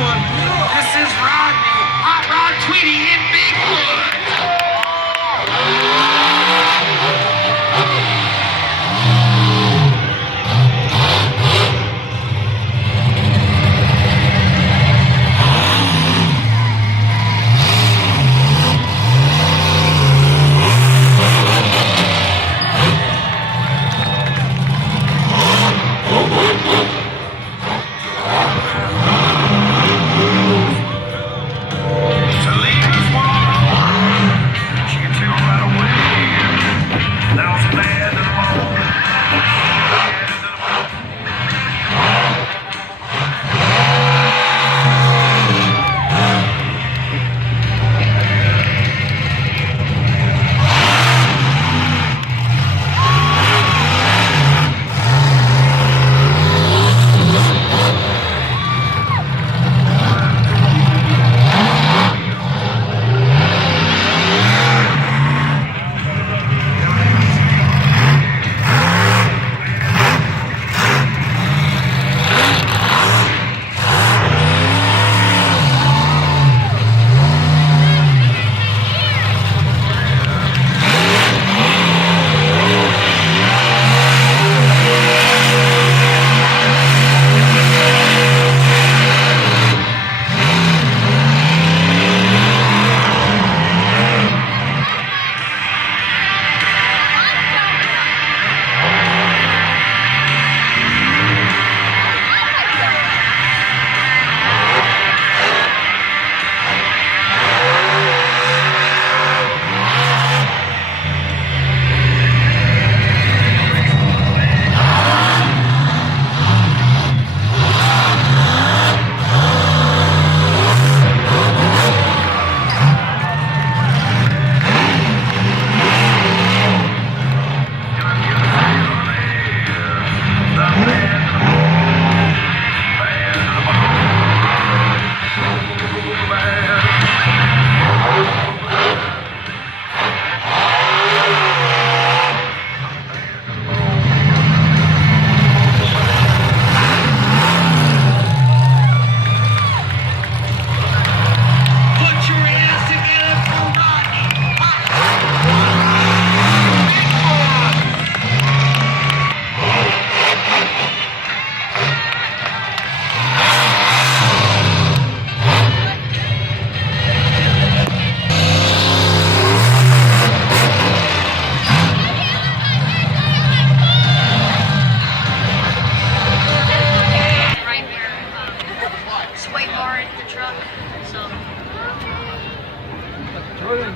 one. This is Rodney, Hot Rod Tweedy in Bigwood.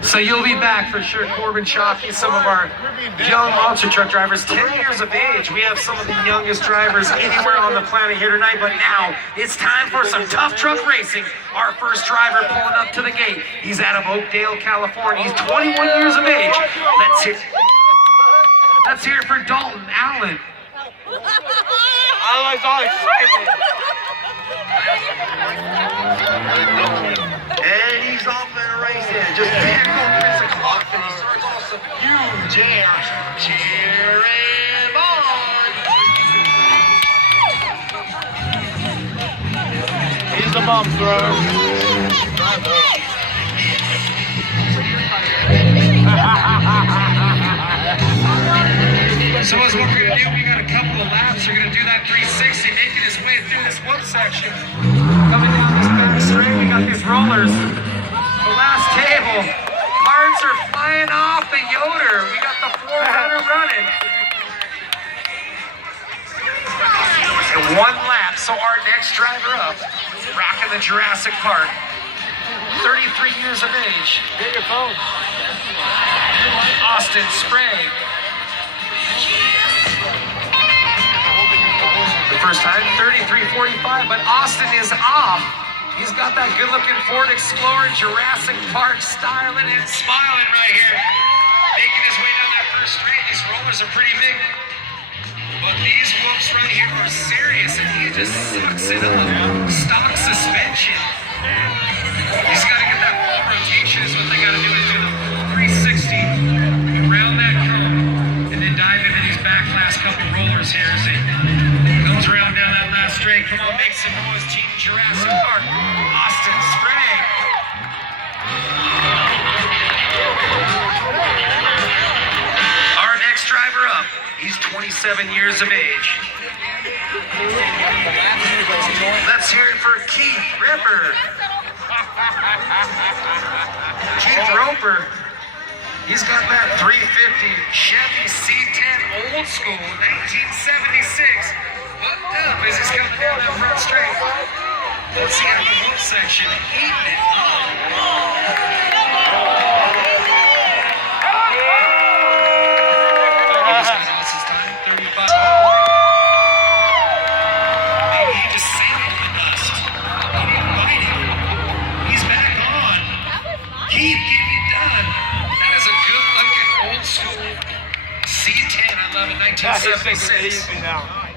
So you'll be back for sure, Corbin Chalky, some of our young monster truck drivers, 10 years of age. We have some of the youngest drivers anywhere on the planet here tonight, but now it's time for some tough truck racing. Our first driver pulling up to the gate. He's out of Oakdale, California. He's 21 years of age. Let's hear it for Dalton Allen. I was all excited. And he's off and racing. Just vehicle physical off, and he starts off some huge airs. Cheer him on. He's the bomb thrower. So as what we're going to do, we got a couple of laps. We're going to do that 360, making his way through this one section. Coming down this back straight, we got these rollers. The last table. Parts are flying off the Yoder. We got the 400 running. And one lap. So our next driver up, rocking the Jurassic Park. 33 years of age. Get your phone. Austin Sprague. The first time, 33.45, but Austin is off. He's got that good-looking Ford Explorer Jurassic Park styling and smiling right here. Making his way down that first straight. These rollers are pretty big. But these whoops right here are serious, and he just sucks it up. Stock suspension. He's got to get that full rotation is what they got to do, is do the 360 around that cone, and then dive into these back last couple rollers here as he comes around down that last straight. Come on, make some noise, team. Jurassic Park, Austin Sprague. Our next driver up, he's 27 years of age. Let's hear it for Keith Ripper. Keith Roper. He's got that 350 Chevy C10 old school, 1976. Hooked up as he's coming down that front straight. Let's see how the wheel section eating it up. This guy's lost his time, 35. Maybe he just sanded the dust. He didn't bite him. He's back on. Keith getting it done. That is a good looking old school C10. I love it, Yeah, he's taking it 1976. easy now.